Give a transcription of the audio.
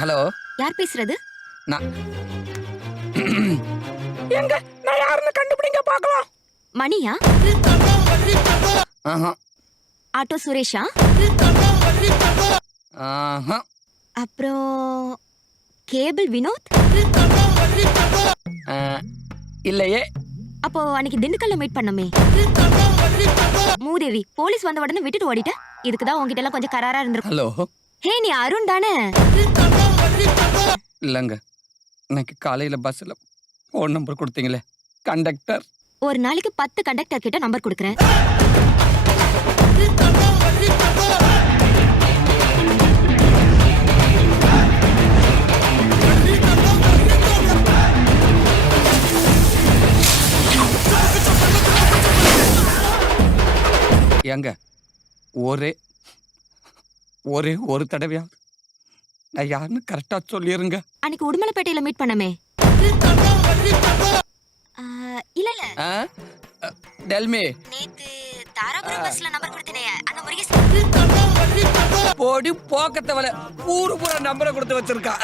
Hello. யார் பேசுறது? நான் எங்க நான் யாருன்னு கண்டுபிடிங்க பார்க்கலாம். மணியா? ஆஹா ஆட்டோ சுரேஷா? ஆஹா அப்புறம் கேபிள் வினோத்? ஆ, இல்லையே. அப்போ அன்னைக்கு திண்டுக்கல்ல மீட் பண்ணமே. மூதேவி போலீஸ் வந்த உடனே விட்டுட்டு ஓடிட்ட. இதுக்கு தான் உன்கிட்ட எல்லாம் கொஞ்சம் கராரா இருந்திருக்கும். ஹலோ. ஹே நீ அருண் தானே? இல்லைங்க, இன்னைக்கு காலையில பஸ்ல ஃபோன் நம்பர் கொடுத்தீங்களே கண்டக்டர். ஒரு நாளைக்கு 10 கண்டக்டர் கிட்ட நம்பர் கொடுக்குறேன். ஏங்க ஒரே ஒரே ஒரு தடவையா நான் யாருன்னு கரெக்டா சொல்லிருங்க. அன்னைக்கு உடுமலைப்பேட்டையில மீட் பண்ணமே. ஆ, இல்ல இல்ல ஆ? டெல்மி நேத்து தாராபுரம் பஸ்ல நம்பர் கொடுத்தனே அந்த முருகேசன். போடி போக்கத்தவள ஊரு பூரா நம்பரை கொடுத்து வச்சிருக்கா.